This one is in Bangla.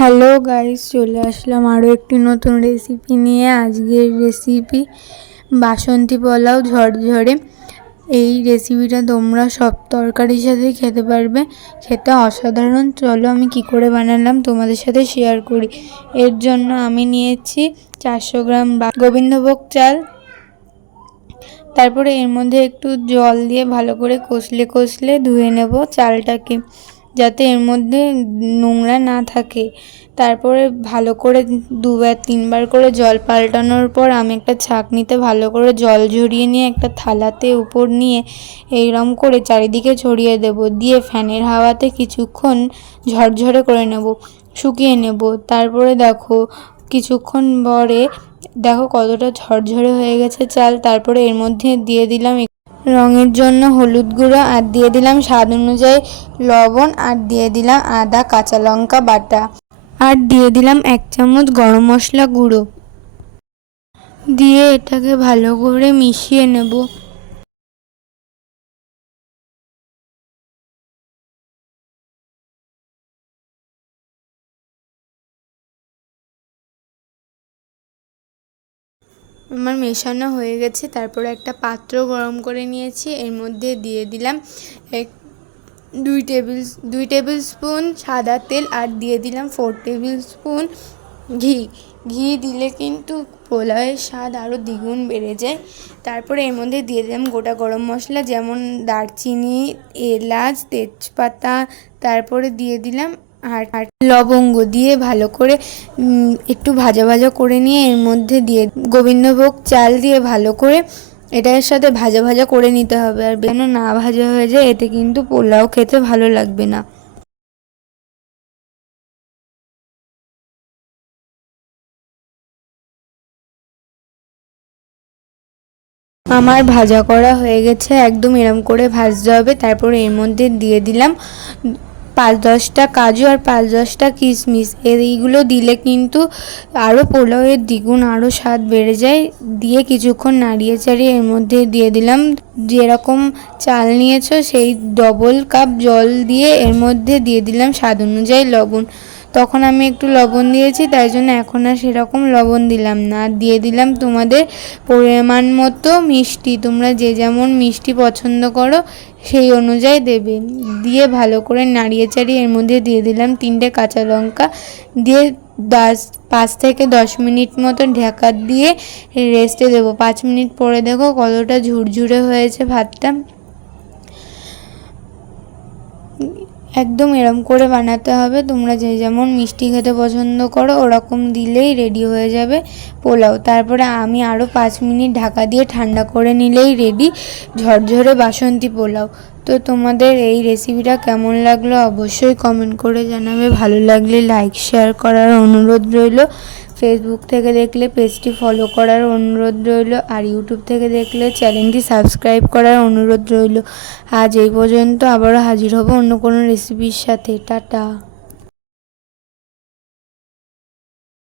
হ্যালো গাইস চলে আসলাম আরও একটি নতুন রেসিপি নিয়ে। আজকের রেসিপি বাসন্তী পোলাও ঝরঝরে। এই রেসিপিটা তোমরা সব তরকারির সাথে খেতে পারবে। খেতে অসাধারণ। চলো আমি কি করে বানালাম তোমাদের সাথে শেয়ার করি। এর জন্য আমি নিয়েছি চারশো গ্রাম গোবিন্দভোগ চাল। তারপরে এর মধ্যে একটু জল দিয়ে ভালো করে কষলে কষলে ধুয়ে নেব চালটাকে। যাতে এর মধ্যে নোংরা না থাকে। তারপরে ভালো করে দুবার, তিনবার করে জল পাল্টানোর পর আমি একটা ছাঁকনিতে ভালো করে জল ঝরিয়ে নিয়ে একটা থালাতে উপর নিয়ে এইরম করে চারিদিকে ছড়িয়ে দেব। দিয়ে ফ্যানের হাওয়াতে কিছুক্ষণ ঝরঝরে করে নেব, শুকিয়ে নেব। তারপরে দেখো, কিছুক্ষণ পরে দেখো কতটা ঝরঝরে হয়ে গেছে চাল। তারপরে এর মধ্যে দিয়ে দিলাম রঙের জন্য হলুদ গুঁড়ো আর দিয়ে দিলাম স্বাদ অনুযায়ী লবণ আর দিয়ে দিলাম আদা, কাঁচা লঙ্কা বাটা। আর দিয়ে দিলাম এক চামচ গরম মশলা গুঁড়ো। দিয়ে এটাকে ভালো করে মিশিয়ে নেব। আমার মেশানো হয়ে গেছে। তারপরে একটা পাত্র গরম করে নিয়েছি। এর মধ্যে দিয়ে দিলাম এক, দুই টেবিল দুই টেবিল স্পুন সাদা তেল আর দিয়ে দিলাম ফোর টেবিল স্পুন ঘি। ঘি দিলে কিন্তু পোলাওয়ের স্বাদ আরও দ্বিগুণ বেড়ে যায়। তারপরে এর মধ্যে দিয়ে দিলাম গোটা গরম মশলা যেমন দারচিনি, এলাচ, তেজপাতা, তারপরে দিয়ে দিলাম আর লবঙ্গ দিয়ে ভালো করে একটু ভাজা ভাজা করে নিয়ে এর মধ্যে দিয়ে গোবিন্দভোগ চাল দিয়ে ভালো করে এটার সাথে ভাজা ভাজা করে নিতে হবে। আর যেন না ভাজা হয়ে যায়, এতে কিন্তু পোলাও খেতে ভালো লাগবে না। আমার ভাজা করা হয়ে গেছে, একদম এরম করে ভাজতে হবে। তারপর এর মধ্যে দিয়ে দিলাম পাঁচ দশটা কাজু আর পাঁচ দশটা কিশমিশ। এইগুলো দিলে কিন্তু আরও পোলাওয়ের দ্বিগুণ আরও স্বাদ বেড়ে যায়। দিয়ে কিছুক্ষণ নাড়িয়ে চাড়িয়ে এর মধ্যে দিয়ে দিলাম। যেরকম চাল নিয়েছো সেই ডবল কাপ জল দিয়ে এর মধ্যে দিয়ে দিলাম স্বাদ অনুযায়ী লবণ। তখন আমি একটু লবণ দিয়েছি, তাই জন্য এখন আর সেরকম লবণ দিলাম না। আর দিয়ে দিলাম তোমাদের পরিমাণ মতো মিষ্টি। তোমরা যে যেমন মিষ্টি পছন্দ করো, সেই অনুযায়ী দেবে। দিয়ে ভালো করে নাড়িয়ে চাড়িয়ে এর মধ্যে দিয়ে দিলাম তিনটে কাঁচা লঙ্কা। দিয়ে দশ, পাঁচ থেকে দশ মিনিট মতো ঢাকা দিয়ে রেস্টে দেবো। পাঁচ মিনিট পরে দেখো কতটা ঝুরঝুরে হয়েছে ভাতটা। একদম এরম করে বানাতে হবে। তোমরা যে যেমন মিষ্টি খেতে পছন্দ করো, ওরকম দিলেই রেডি হয়ে যাবে পোলাও। তারপরে আমি আরও পাঁচ মিনিট ঢাকা দিয়ে ঠান্ডা করে নিলেই রেডি ঝরঝরে বাসন্তী পোলাও। তো তোমাদের এই রেসিপিটা কেমন লাগল অবশ্যই কমেন্ট করে জানাবে। ভালো লাগলে লাইক শেয়ার করার অনুরোধ রইল। ফেসবুক থেকে দেখলে পেজটি ফলো করার অনুরোধ রইল আর ইউটিউব থেকে দেখলে চ্যানেলটি সাবস্ক্রাইব করার অনুরোধ রইল। আজ এই পর্যন্ত আবারও হাজির হব অন্য কোনো রেসিপির সাথে। টাটা।